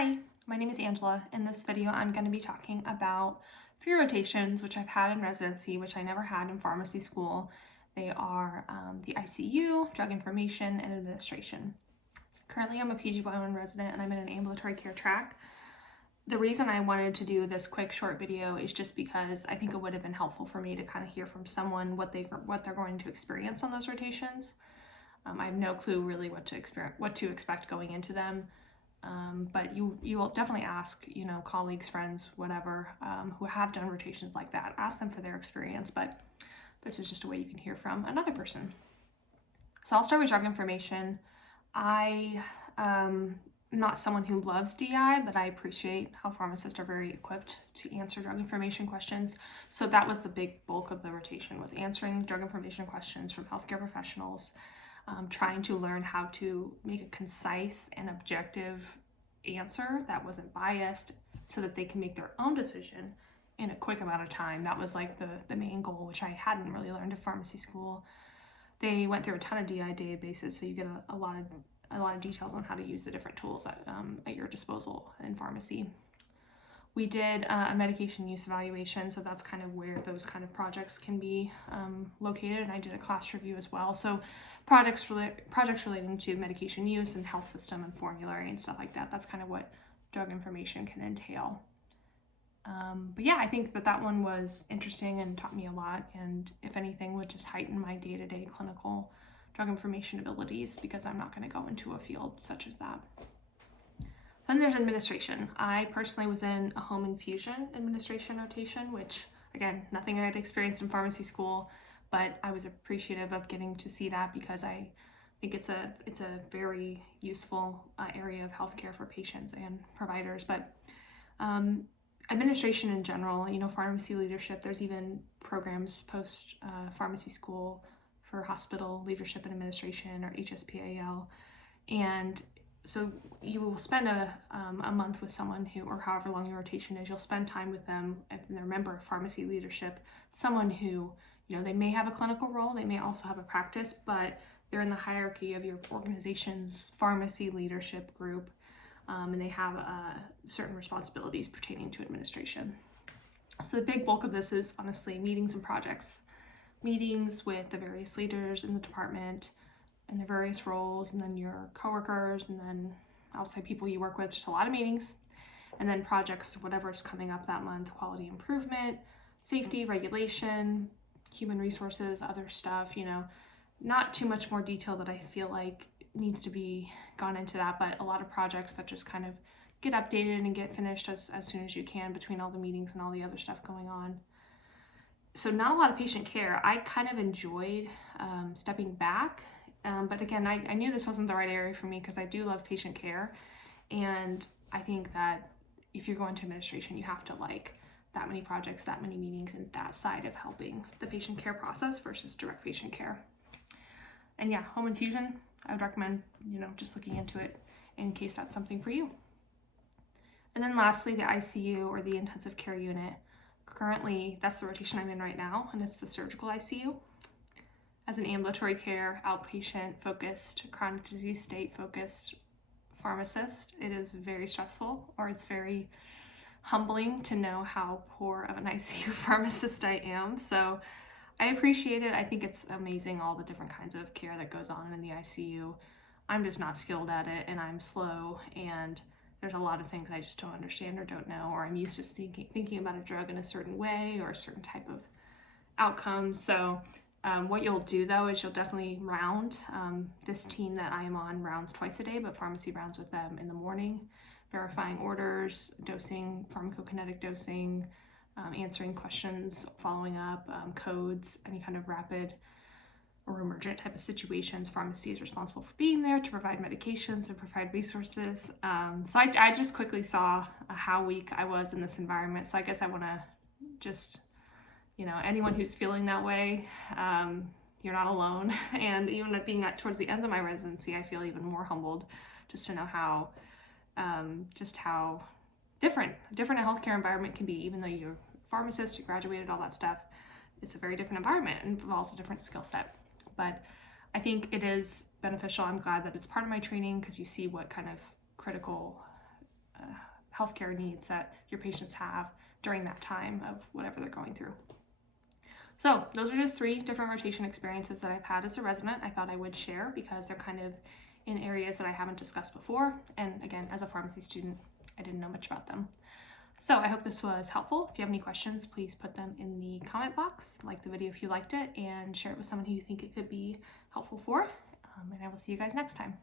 Hi, my name is Angela. In this video, I'm going to be talking about 3 rotations, which I've had in residency, which I never had in pharmacy school. They are the ICU, drug information, and administration. Currently, I'm a PGY1 resident and I'm in an ambulatory care track. The reason I wanted to do this quick short video is just because I think it would have been helpful for me to kind of hear from someone what they're going to experience on those rotations. I have no clue really what to expect going into them. But you will definitely ask, colleagues, friends, whatever, who have done rotations like that. Ask them for their experience, but this is just a way you can hear from another person. So I'll start with drug information. I am not someone who loves DI, but I appreciate how pharmacists are very equipped to answer drug information questions. So that was the big bulk of the rotation, was answering drug information questions from healthcare professionals. Trying to learn how to make a concise and objective answer that wasn't biased so that they can make their own decision in a quick amount of time. That was like the main goal, which I hadn't really learned at pharmacy school. They went through a ton of DI databases, so you get a lot of details on how to use the different tools at your disposal in pharmacy. We did a medication use evaluation, so that's kind of where those kind of projects can be located, and I did a class review as well. So projects relating to medication use and health system and formulary and stuff like that, that's kind of what drug information can entail. But yeah, I think that one was interesting and taught me a lot, and if anything would just heighten my day-to-day clinical drug information abilities, because I'm not going to go into a field such as that. Then there's administration. I personally was in a home infusion administration rotation, which again, nothing I had experienced in pharmacy school, but I was appreciative of getting to see that because I think it's a very useful area of healthcare for patients and providers. But administration in general, pharmacy leadership, there's even programs post pharmacy school for hospital leadership and administration, or HSPAL. And so you will spend a month with someone who, or however long your rotation is, you'll spend time with them if they're a member of pharmacy leadership, someone who, they may have a clinical role, they may also have a practice, but they're in the hierarchy of your organization's pharmacy leadership group, and they have certain responsibilities pertaining to administration. So the big bulk of this is honestly meetings and projects. Meetings with the various leaders in the department, and the various roles, and then your coworkers, and then outside people you work with, just a lot of meetings. And then projects, whatever's coming up that month, quality improvement, safety, regulation, human resources, other stuff, not too much more detail that I feel like needs to be gone into that, but a lot of projects that just kind of get updated and get finished as soon as you can between all the meetings and all the other stuff going on. So not a lot of patient care. I kind of enjoyed stepping back. But again, I knew this wasn't the right area for me because I do love patient care. And I think that if you're going to administration, you have to like that many projects, that many meetings, and that side of helping the patient care process versus direct patient care. And yeah, home infusion, I would recommend, just looking into it in case that's something for you. And then lastly, the ICU, or the intensive care unit. Currently, that's the rotation I'm in right now, and it's the surgical ICU. As an ambulatory care, outpatient focused, chronic disease state focused pharmacist, it is very stressful, or it's very humbling to know how poor of an ICU pharmacist I am. So I appreciate it. I think it's amazing, all the different kinds of care that goes on in the ICU. I'm just not skilled at it, and I'm slow, and there's a lot of things I just don't understand or don't know, or I'm used to thinking about a drug in a certain way or a certain type of outcome. So what you'll do though is you'll definitely round. This team that I am on rounds twice a day, but pharmacy rounds with them in the morning, verifying orders, dosing, pharmacokinetic dosing, answering questions, following up, codes, any kind of rapid or emergent type of situations. Pharmacy is responsible for being there to provide medications and provide resources. So I just quickly saw how weak I was in this environment. So I guess I want to just, anyone who's feeling that way, you're not alone. And even at being towards the ends of my residency, I feel even more humbled just to know how different a healthcare environment can be. Even though you're a pharmacist, you graduated, all that stuff, it's a very different environment and involves a different skill set. But I think it is beneficial. I'm glad that it's part of my training because you see what kind of critical healthcare needs that your patients have during that time of whatever they're going through. So those are just 3 different rotation experiences that I've had as a resident. I thought I would share because they're kind of in areas that I haven't discussed before. And again, as a pharmacy student, I didn't know much about them. So I hope this was helpful. If you have any questions, please put them in the comment box. Like the video if you liked it, and share it with someone who you think it could be helpful for. And I will see you guys next time.